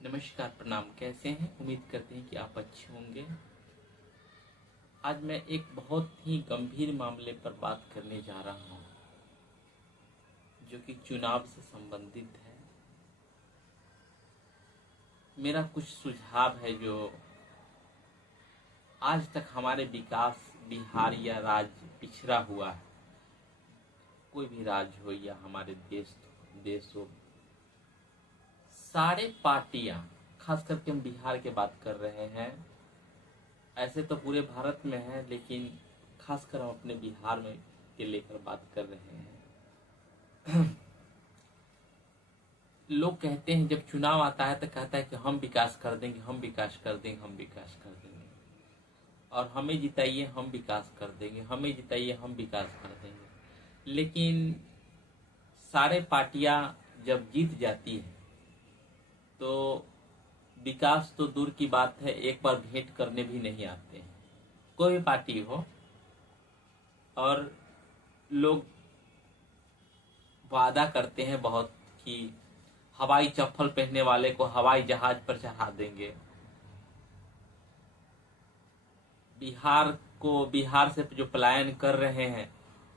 नमस्कार, प्रणाम। कैसे हैं? उम्मीद करते हैं कि आप अच्छे होंगे। आज मैं एक बहुत ही गंभीर मामले पर बात करने जा रहा हूं, जो कि चुनाव से संबंधित है। मेरा कुछ सुझाव है जो आज तक हमारे विकास, बिहार या राज्य पिछड़ा हुआ है, कोई भी राज्य हो या हमारे देश हो। सारे पार्टियां, खास करके हम बिहार की बात कर रहे हैं, ऐसे तो पूरे भारत में है, लेकिन खासकर हम अपने बिहार में के लेकर बात कर रहे हैं। लोग कहते हैं, जब चुनाव आता है तो कहता है कि हम विकास कर देंगे, हम विकास कर देंगे, हम विकास कर देंगे, और हमें जिताइए, हम विकास कर देंगे, हमें जिताइए, हम विकास कर देंगे। लेकिन सारे पार्टियां जब जीत जाती है तो विकास तो दूर की बात है, एक बार भेंट करने भी नहीं आते हैं, कोई भी पार्टी हो। और लोग वादा करते हैं बहुत कि हवाई चप्पल पहनने वाले को हवाई जहाज पर चढ़ा देंगे, बिहार से जो पलायन कर रहे हैं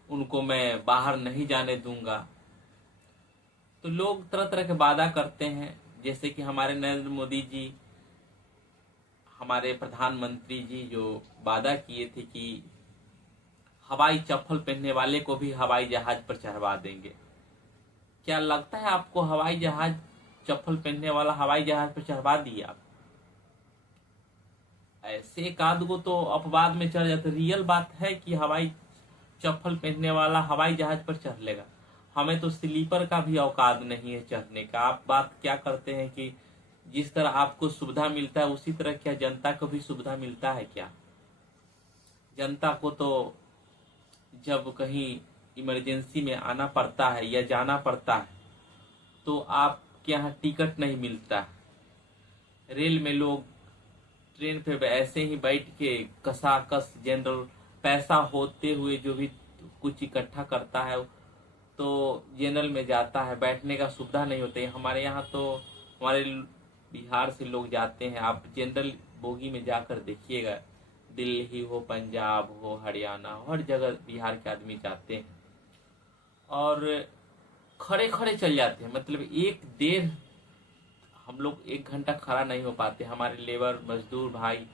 उनको मैं बाहर नहीं जाने दूंगा। तो लोग तरह तरह के वादा करते हैं, जैसे कि हमारे नरेंद्र मोदी जी, हमारे प्रधानमंत्री जी जो वादा किए थे कि हवाई चप्पल पहनने वाले को भी हवाई जहाज पर चढ़वा देंगे। क्या लगता है आपको हवाई जहाज, चप्पल पहनने वाला हवाई जहाज पर चढ़वा दिया आप? ऐसे एक आध को तो अपवाद में चढ़ जाते। रियल बात है कि हवाई चप्पल पहनने वाला हवाई जहाज पर चढ़ लेगा। हमें तो स्लीपर का भी औकात नहीं है चढ़ने का। आप बात क्या करते हैं कि जिस तरह आपको सुविधा मिलता है उसी तरह क्या जनता को भी सुविधा मिलता है क्या? जनता को तो जब कहीं इमरजेंसी में आना पड़ता है या जाना पड़ता है तो आपके यहाँ टिकट नहीं मिलता है। रेल में लोग ट्रेन पे ऐसे ही बैठ के कसाकस जनरल, पैसा होते हुए जो भी कुछ इकट्ठा करता है तो जनरल में जाता है, बैठने का सुविधा नहीं होता है। हमारे यहाँ तो हमारे बिहार से लोग जाते हैं, आप जनरल बोगी में जाकर देखिएगा, दिल्ली हो, पंजाब हो, हरियाणा हो, हर जगह बिहार के आदमी जाते हैं और खड़े खड़े चल जाते हैं। मतलब एक डेढ़, हम लोग 1 घंटा खड़ा नहीं हो पाते। हमारे लेबर मजदूर भाई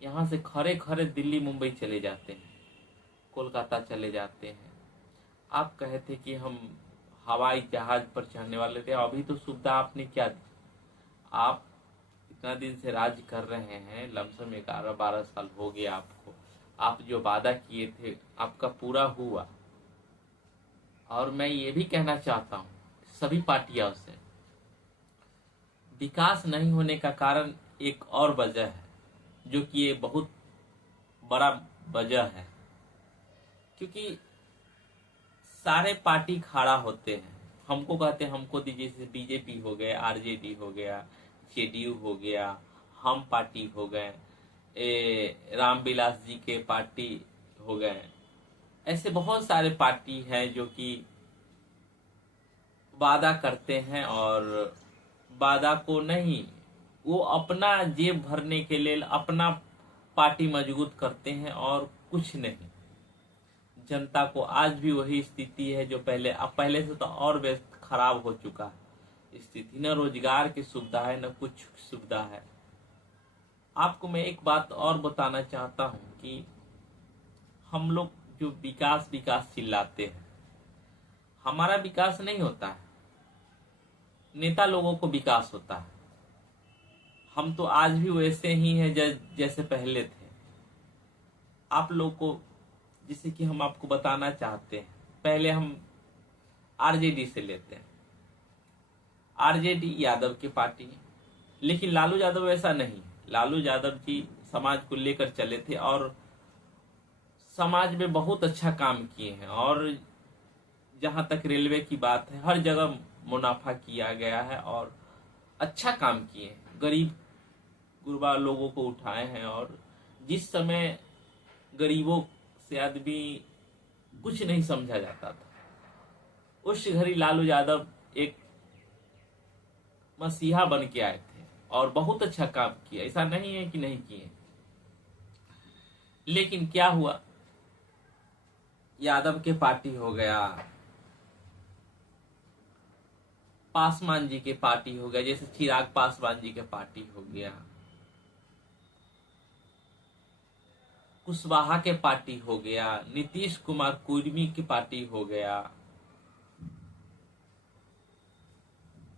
यहाँ से खड़े खड़े दिल्ली मुंबई चले जाते हैं, कोलकाता चले जाते हैं। आप कहे थे कि हम हवाई जहाज पर चढ़ने वाले थे, अभी तो सुविधा आपने क्या दी? आप इतना दिन से राज्य कर रहे हैं, लमसम 11-12 साल हो गया आपको। आप जो वादा किए थे आपका पूरा हुआ। और मैं ये भी कहना चाहता हूँ सभी पार्टियों से, विकास नहीं होने का कारण एक और वजह है, जो कि ये बहुत बड़ा वजह है। क्योंकि सारे पार्टी खड़ा होते हैं, हमको कहते हैं हमको दीजिए। जैसे बीजेपी हो गए, आरजेडी हो गया, जेडीयू हो गया, हम पार्टी हो गए, रामविलास जी के पार्टी हो गए। ऐसे बहुत सारे पार्टी हैं जो कि वादा करते हैं और वादा को नहीं, वो अपना जेब भरने के लिए अपना पार्टी मजबूत करते हैं और कुछ नहीं। जनता को आज भी वही स्थिति है जो पहले, अब पहले से तो और व्यस्त खराब हो चुका है स्थिति। न रोजगार की सुविधा है, न कुछ सुविधा है। आपको मैं एक बात और बताना चाहता हूं कि हम लोग जो विकास विकास चिल्लाते हैं, हमारा विकास नहीं होता है, नेता लोगों को विकास होता है। हम तो आज भी वैसे ही हैं जैसे पहले थे। आप लोग को, जिसे कि हम आपको बताना चाहते हैं, पहले हम आरजेडी से लेते हैं। आरजेडी यादव की पार्टी है, लेकिन लालू यादव ऐसा नहीं। लालू यादव जी समाज को लेकर चले थे और समाज में बहुत अच्छा काम किए हैं। और जहां तक रेलवे की बात है, हर जगह मुनाफा किया गया है और अच्छा काम किए हैं। गरीब गुरबा लोगों को उठाए हैं। और जिस समय गरीबों से आदमी कुछ नहीं समझा जाता था, उस घड़ी लालू यादव एक मसीहा बन के आए थे। और बहुत अच्छा काम किया, ऐसा नहीं है कि नहीं किए। लेकिन क्या हुआ, यादव के पार्टी हो गया, पासवान जी के पार्टी हो गया, जैसे चिराग पासवान जी के पार्टी हो गया, कुशवाहा के पार्टी हो गया, नीतीश कुमार कुर्मी की पार्टी हो गया,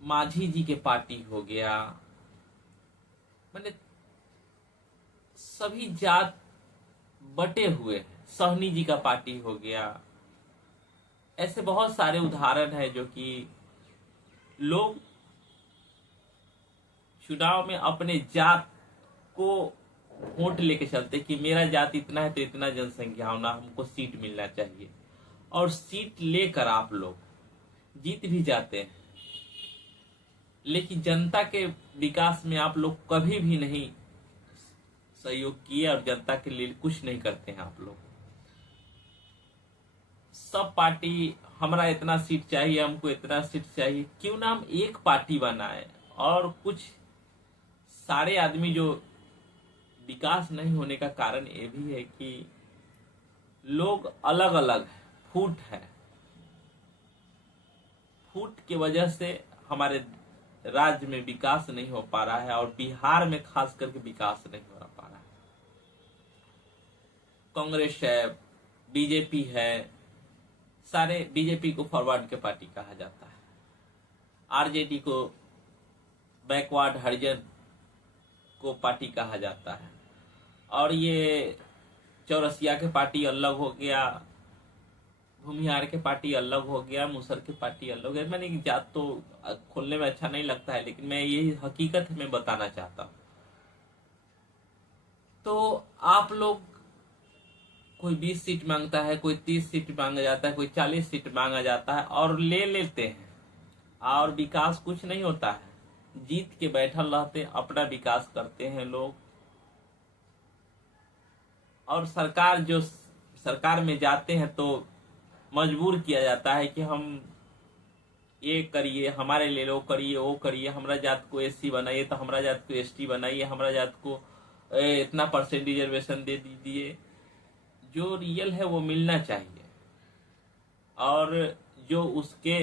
माझी जी के पार्टी हो गया, मैंने सभी जात बटे हुए हैं, सहनी जी का पार्टी हो गया। ऐसे बहुत सारे उदाहरण हैं जो कि लोग चुनाव में अपने जात को वोट लेके चलते कि मेरा जात इतना है तो इतना जनसंख्या होना, हमको सीट मिलना चाहिए, और सीट लेकर आप लोग जीत भी जाते हैं। लेकिन जनता के विकास में आप लोग कभी भी नहीं सहयोग किए और जनता के लिए कुछ नहीं करते हैं। आप लोग सब पार्टी हमारा इतना सीट चाहिए, हमको इतना सीट चाहिए, क्यों ना हम एक पार्टी बनाए। और कुछ सारे आदमी जो विकास नहीं होने का कारण ये भी है कि लोग अलग अलग है, फूट है, फूट की वजह से हमारे राज्य में विकास नहीं हो पा रहा है, और बिहार में खास करके विकास नहीं हो पा रहा है। कांग्रेस है, बीजेपी है, सारे बीजेपी को फॉरवर्ड के पार्टी कहा जाता है, आरजेडी को बैकवर्ड हरिजन को पार्टी कहा जाता है, और ये चौरसिया के पार्टी अलग हो गया, भूमिहार के पार्टी अलग हो गया, मुसर के पार्टी अलग हो गया। मैंने जात तो खोलने में अच्छा नहीं लगता है, लेकिन मैं यही हकीकत में बताना चाहता हूँ। तो आप लोग, कोई 20 सीट मांगता है, कोई 30 सीट मांगा जाता है, कोई 40 सीट मांगा जाता है और ले लेते हैं, और विकास कुछ नहीं होता है। जीत के बैठल रहते, अपना विकास करते हैं लोग, और सरकार में जाते हैं तो मजबूर किया जाता है कि हम ये करिए, हमारे लिए लो करिए, वो करिए, हमारा जात को एससी बनाइए, तो हमारा जात को एसटी बनाइए, हमारा जात को इतना परसेंट रिजर्वेशन दे दीजिए। जो रियल है वो मिलना चाहिए, और जो उसके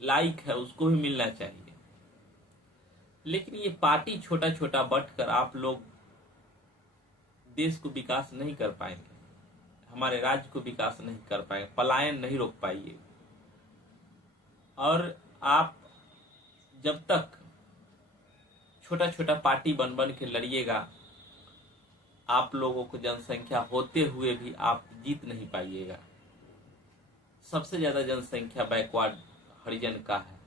लायक है उसको भी मिलना चाहिए। लेकिन ये पार्टी छोटा छोटा बट कर आप लोग देश को विकास नहीं कर पाएंगे, हमारे राज्य को विकास नहीं कर पाएंगे, पलायन नहीं रोक पाइए। और आप जब तक छोटा छोटा पार्टी बन बन के लड़िएगा, आप लोगों को जनसंख्या होते हुए भी आप जीत नहीं पाइएगा। सबसे ज्यादा जनसंख्या बैकवर्ड हरिजन का है,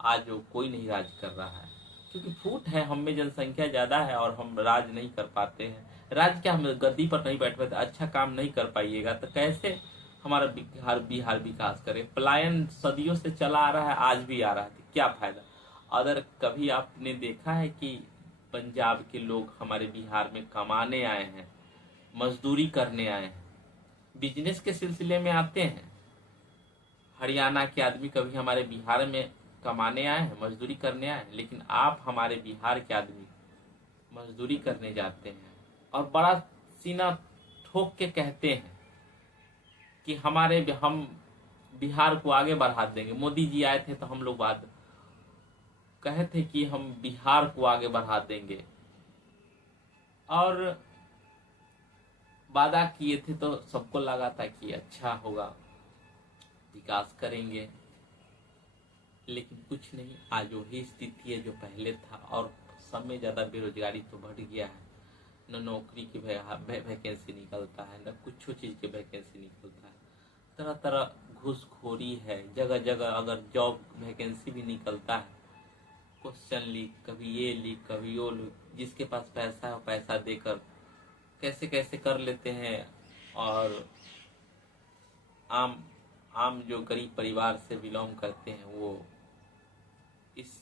आज वो कोई नहीं राज कर रहा है, क्योंकि फूट है, हम में जनसंख्या ज्यादा है और हम राज नहीं कर पाते हैं। राज क्या, हम गद्दी पर नहीं बैठ पाते, अच्छा काम नहीं कर पाइएगा तो कैसे हमारा बिहार विकास करे। पलायन सदियों से चला आ रहा है, आज भी आ रहा है, तो क्या फायदा। अगर कभी आपने देखा है कि पंजाब के लोग हमारे बिहार में कमाने आए हैं, मजदूरी करने आए हैं, बिजनेस के सिलसिले में आते हैं। हरियाणा के आदमी कभी हमारे बिहार में कमाने आए हैं, मजदूरी करने आए हैं, लेकिन आप हमारे बिहार के आदमी मजदूरी करने जाते हैं और बड़ा सीना ठोक के कहते हैं कि हम बिहार को आगे बढ़ा देंगे। मोदी जी आए थे तो हम लोग बात कहे थे कि हम बिहार को आगे बढ़ा देंगे, और वादा किए थे तो सबको लगा था कि अच्छा होगा, विकास करेंगे, लेकिन कुछ नहीं। आज वही स्थिति है जो पहले था, और सब में ज्यादा बेरोजगारी तो बढ़ गया है। न नौकरी की वैकेंसी निकलता है, न कुछ चीज की वैकेंसी निकलता है, तरह तरह घूसखोरी है जगह जगह। अगर जॉब वैकेंसी भी निकलता है, क्वेश्चन लीक, कभी ये लीक कभी वो लीक, जिसके पास पैसा है पैसा देकर कैसे कैसे कर लेते हैं, और आम जो गरीब परिवार से बिलोंग करते हैं वो इस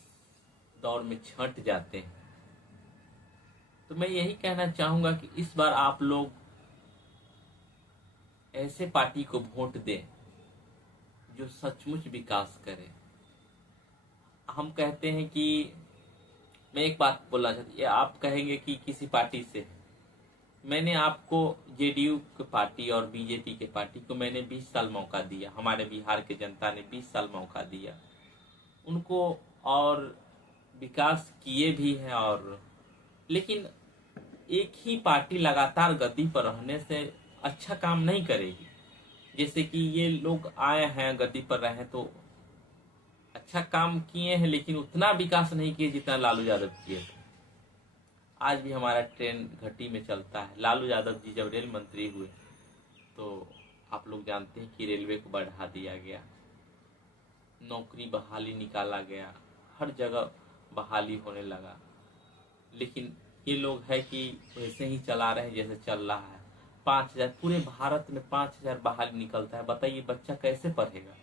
दौर में छंट जाते हैं। तो मैं यही कहना चाहूंगा कि इस बार आप लोग ऐसे पार्टी को वोट दें जो सचमुच विकास करे। हम कहते हैं कि मैं एक बात बोलना चाहती, आप कहेंगे कि किसी पार्टी से है। मैंने आपको जेडीयू के पार्टी और बीजेपी के पार्टी को मैंने 20 साल मौका दिया, हमारे बिहार के जनता ने 20 साल मौका दिया उनको, और विकास किए भी हैं। और लेकिन एक ही पार्टी लगातार गद्दी पर रहने से अच्छा काम नहीं करेगी। जैसे कि ये लोग आए हैं गद्दी पर रहे तो अच्छा काम किए हैं, लेकिन उतना विकास नहीं किए जितना लालू यादव किए थे। आज भी हमारा ट्रेन घटी में चलता है। लालू यादव जी जब रेल मंत्री हुए तो आप लोग जानते हैं कि रेलवे को बढ़ा दिया गया, नौकरी बहाली निकाला गया, हर जगह बहाली होने लगा। लेकिन ये लोग है कि वैसे ही चला रहे हैं जैसे चल रहा है। 5,000 पूरे भारत में 5,000 बहाली निकलता है, बताइए बच्चा कैसे पढ़ेगा।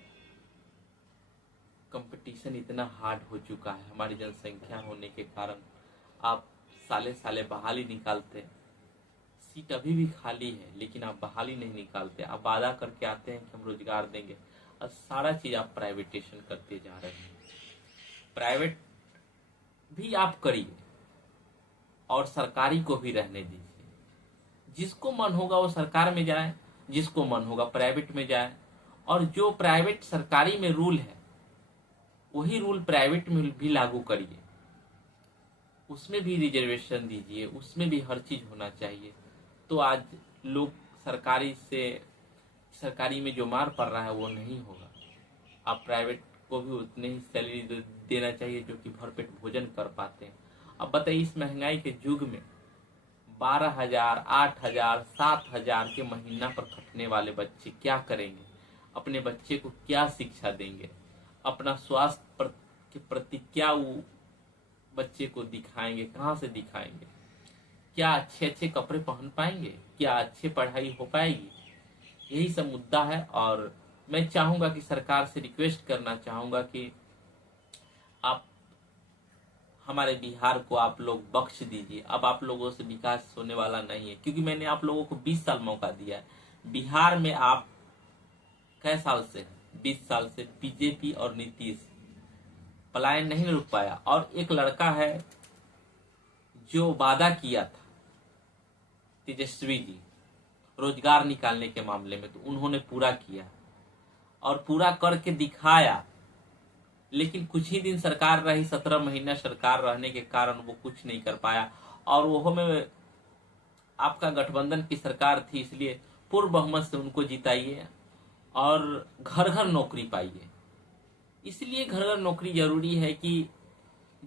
कंपटीशन इतना हार्ड हो चुका है हमारी जनसंख्या होने के कारण। आप साले साले बहाली निकालते, सीट अभी भी खाली है लेकिन आप बहाली नहीं निकालते। आप वादा करके आते हैं कि हम रोजगार देंगे और सारा चीज आप प्राइवेटेशन करते जा रहे हैं। प्राइवेट भी आप करिए और सरकारी को भी रहने दीजिए। जिसको मन होगा वो सरकार में जाए, जिसको मन होगा प्राइवेट में जाए। और जो प्राइवेट सरकारी में रूल है वही रूल प्राइवेट में भी लागू करिए, उसमें भी रिजर्वेशन दीजिए, उसमें भी हर चीज होना चाहिए। तो आज लोग सरकारी में जो मार पड़ रहा है वो नहीं होगा। आप प्राइवेट को भी उतने ही सैलरी देना चाहिए जो कि भरपेट भोजन कर पाते हैं। अब बताइए इस महंगाई के युग में 12,000, 8,000, 7,000 के महीना पर खटने वाले बच्चे क्या करेंगे? अपने बच्चे को क्या शिक्षा देंगे? अपना स्वास्थ्य के प्रति क्या वो बच्चे को दिखाएंगे? कहाँ से दिखाएंगे? क्या अच्छे अच्छे कपड़े पहन पाएंगे? क्या अच्छी पढ़ाई हो पाएगी? यही सब मुद्दा है। और मैं चाहूंगा कि सरकार से रिक्वेस्ट करना चाहूंगा कि आप हमारे बिहार को आप लोग बख्श दीजिए। अब आप लोगों से विकास होने वाला नहीं है, क्योंकि मैंने आप लोगों को 20 साल मौका दिया है। बिहार में आप कै साल से 20 साल से बीजेपी और नीतीश पलायन नहीं रुक पाया। और एक लड़का है जो वादा किया था, तेजस्वी जी, रोजगार निकालने के मामले में, तो उन्होंने पूरा किया और पूरा करके दिखाया। लेकिन कुछ ही दिन सरकार रही, 17 महीना सरकार रहने के कारण वो कुछ नहीं कर पाया। और वो में आपका गठबंधन की सरकार थी, इसलिए पूर्ण बहुमत से उनको जिताइए और घर घर नौकरी पाइए। इसलिए घर घर नौकरी जरूरी है कि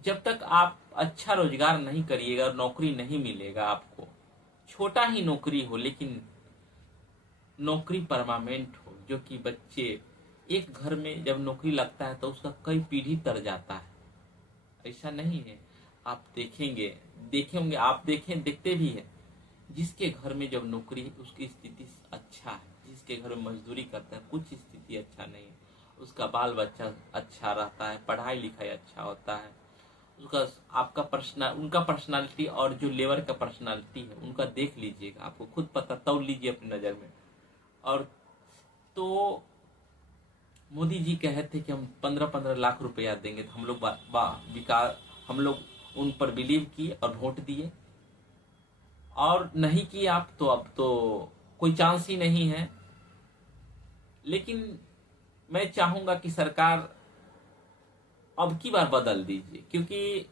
जब तक आप अच्छा रोजगार नहीं करिएगा और नौकरी नहीं मिलेगा आपको, छोटा ही नौकरी हो लेकिन नौकरी परमानेंट हो, जो कि बच्चे एक घर में जब नौकरी लगता है तो उसका कई पीढ़ी तर जाता है। ऐसा नहीं है, आप देखेंगे आप देखते भी है, जिसके घर में जब नौकरी उसकी स्थिति अच्छा है, जिसके घर में मजदूरी करता है कुछ स्थिति अच्छा नहीं है, उसका बाल बच्चा अच्छा रहता है, पढ़ाई लिखाई अच्छा होता है, उनका पर्सनालिटी और जो लेबर का पर्सनालिटी है उनका देख लीजिएगा, आपको खुद पता, तौल लीजिए अपनी नजर में। और तो मोदी जी कहे थे कि हम 15-15 लाख रुपया देंगे, तो हम लोग उन पर बिलीव किए और वोट दिए। और नहीं किए आप तो अब तो कोई चांस ही नहीं है। लेकिन मैं चाहूंगा कि सरकार अब की बार बदल दीजिए, क्योंकि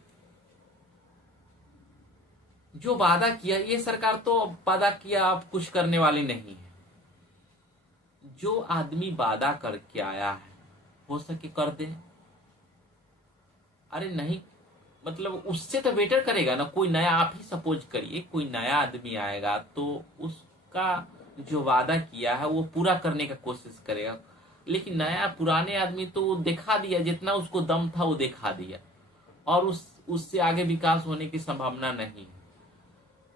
जो वादा किया, ये सरकार तो वादा किया अब कुछ करने वाली नहीं है। जो आदमी वादा करके आया है हो सके कर दे। अरे नहीं, मतलब उससे तो बेटर करेगा ना कोई नया। आप ही सपोज करिए कोई नया आदमी आएगा तो उसका जो वादा किया है वो पूरा करने का कोशिश करेगा। लेकिन नया पुराने आदमी तो वो दिखा दिया, जितना उसको दम था वो दिखा दिया, और उससे आगे विकास होने की संभावना नहीं।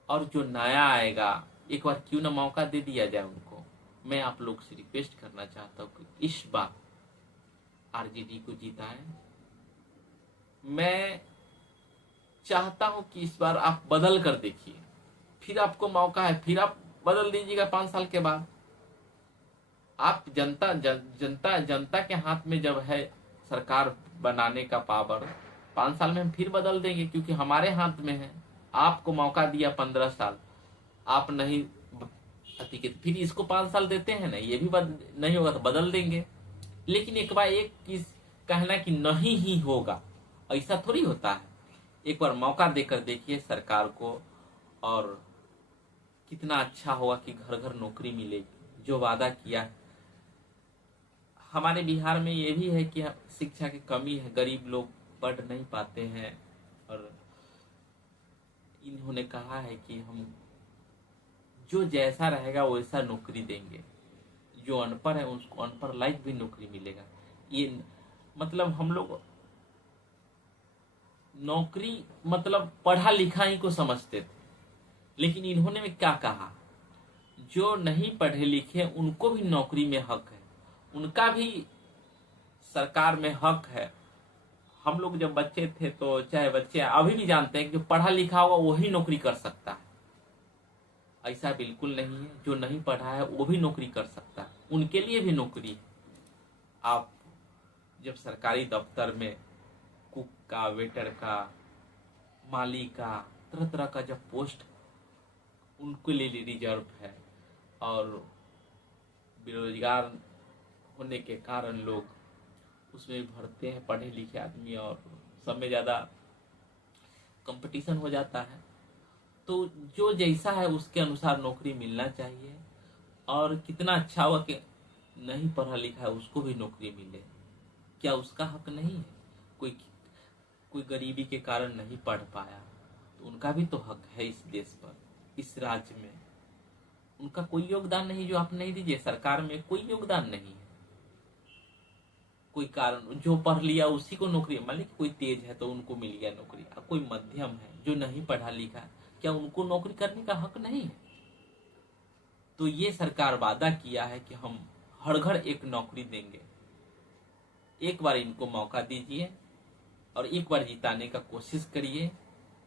और जो नया आएगा एक बार क्यों ना मौका दे दिया जाए उनको। मैं आप लोग से रिक्वेस्ट करना चाहता हूँ कि इस बार आरजेडी को जिताएं। मैं चाहता हूं कि इस बार आप बदल कर देखिए, फिर आपको मौका है, फिर आप बदल दीजिएगा 5 साल के बाद। आप जनता के हाथ में जब है सरकार बनाने का पावर, 5 साल में हम फिर बदल देंगे, क्योंकि हमारे हाथ में है। आपको मौका दिया 15 साल, आप नहीं अति के फिर इसको 5 साल देते हैं ना, ये भी नहीं होगा तो बदल देंगे। लेकिन एक बार एक चीज कहना कि नहीं ही होगा, ऐसा थोड़ी होता है। एक बार मौका देकर देखिए सरकार को, और कितना अच्छा होगा कि घर घर नौकरी मिलेगी, जो वादा किया। हमारे बिहार में ये भी है कि शिक्षा की कमी है, गरीब लोग पढ़ नहीं पाते हैं, और इन्होंने कहा है कि हम जो जैसा रहेगा वैसा नौकरी देंगे, जो अनपढ़ है उसको अनपढ़ लाइक भी नौकरी मिलेगा। ये मतलब हम लोग नौकरी मतलब पढ़ा लिखा ही को समझते थे, लेकिन इन्होंने में क्या कहा, जो नहीं पढ़े लिखे उनको भी नौकरी में हक है, उनका भी सरकार में हक है। हम लोग जब बच्चे थे तो, चाहे बच्चे अभी भी जानते हैं कि जो पढ़ा लिखा होगा वही नौकरी कर सकता है। ऐसा बिल्कुल नहीं है, जो नहीं पढ़ा है वो भी नौकरी कर सकता है, उनके लिए भी नौकरी है। आप जब सरकारी दफ्तर में कुक का, वेटर का, माली का, तरह तरह का जब पोस्ट उनके लिए रिजर्व है, और बेरोजगार होने के कारण लोग उसमें भरते हैं पढ़े लिखे आदमी, और सब में ज़्यादा कंपटीशन हो जाता है। तो जो जैसा है उसके अनुसार नौकरी मिलना चाहिए। और कितना अच्छा हुआ कि नहीं पढ़ा लिखा है उसको भी नौकरी मिले, क्या उसका हक नहीं है? कोई कोई गरीबी के कारण नहीं पढ़ पाया तो उनका भी तो हक है इस देश पर, इस राज्य में। उनका कोई योगदान नहीं जो आप नहीं दीजिए, सरकार में कोई योगदान नहीं है। कोई कारण जो पढ़ लिया उसी को नौकरी, मान लीजिए कोई तेज है तो उनको मिल गया नौकरी, और कोई मध्यम है जो नहीं पढ़ा लिखा, क्या उनको नौकरी करने का हक नहीं है? तो ये सरकार वादा किया है कि हम हर घर एक नौकरी देंगे। एक बार इनको मौका दीजिए और एक बार जिताने का कोशिश करिए,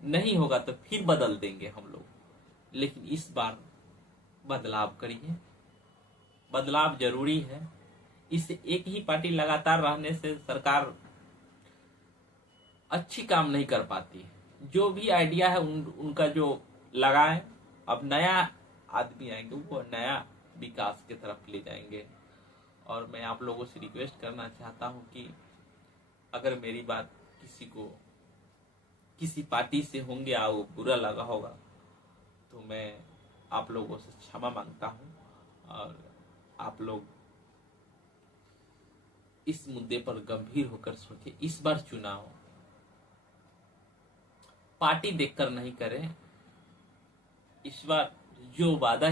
नहीं होगा तो फिर बदल देंगे हम लोग, लेकिन इस बार बदलाव करिए। बदलाव जरूरी है। इस एक ही पार्टी लगातार रहने से सरकार अच्छी काम नहीं कर पाती है। जो भी आइडिया है उनका जो लगाए, अब नया आदमी आएंगे वो नया विकास की तरफ ले जाएंगे। और मैं आप लोगों से रिक्वेस्ट करना चाहता हूं कि अगर मेरी बात किसी को किसी पार्टी से होंगे या वो बुरा लगा होगा तो मैं आप लोगों से क्षमा मांगता हूं। और आप लोग इस मुद्दे पर गंभीर होकर सोचे। इस बार चुनाव पार्टी देखकर नहीं करें, इस बार जो वादा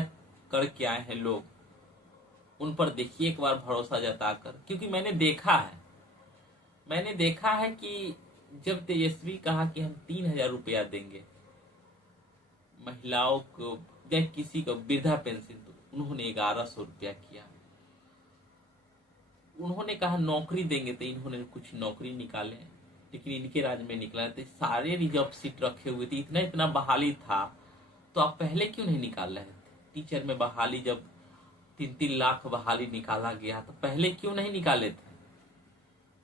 करके आए हैं लोग उन पर देखिए एक बार भरोसा जताकर। क्योंकि मैंने देखा है कि जब तेजस्वी कहा कि हम 3,000 रुपया देंगे महिलाओं को या किसी को वृद्धा पेंशन, तो उन्होंने 1,100 रुपया किया। उन्होंने कहा नौकरी देंगे तो इन्होंने कुछ नौकरी निकाले, लेकिन इनके राज्य में निकला थे सारे रिजर्व सीट रखे हुए थे, इतना इतना बहाली था, तो आप पहले क्यों नहीं निकाल रहे थे? टीचर में बहाली जब 3-3 लाख बहाली निकाला गया तो पहले क्यों नहीं निकाले थे?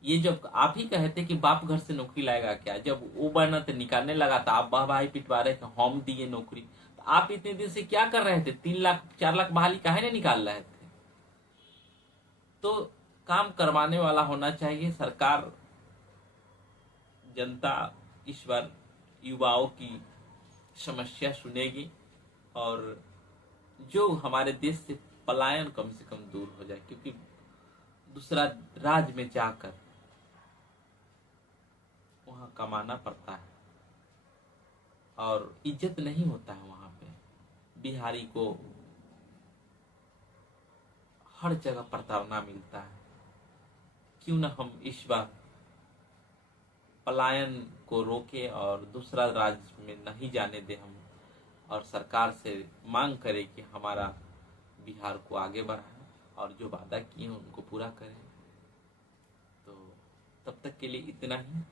ये जब आप ही कहते कि बाप घर से नौकरी लाएगा क्या, जब वो बना तो निकालने लगा था आप वाह वाही पिटवा रहे थे हम दिए नौकरी, तो आप इतने दिन से क्या कर रहे थे? 3 लाख 4 लाख बहाली काहे नहीं निकाल रहे थे? तो काम करवाने वाला होना चाहिए सरकार। जनता इस बार युवाओं की समस्या सुनेगी और जो हमारे देश से पलायन कम से कम दूर हो जाए, क्योंकि दूसरा राज्य में जाकर वहां कमाना पड़ता है और इज्जत नहीं होता है वहां पे। बिहारी को हर जगह प्रताड़ना मिलता है। क्यों ना हम इस बार पलायन को रोके और दूसरा राज्य में नहीं जाने दे हम, और सरकार से मांग करें कि हमारा बिहार को आगे बढ़ाए और जो वादा किए हैं उनको पूरा करें। तो तब तक के लिए इतना ही।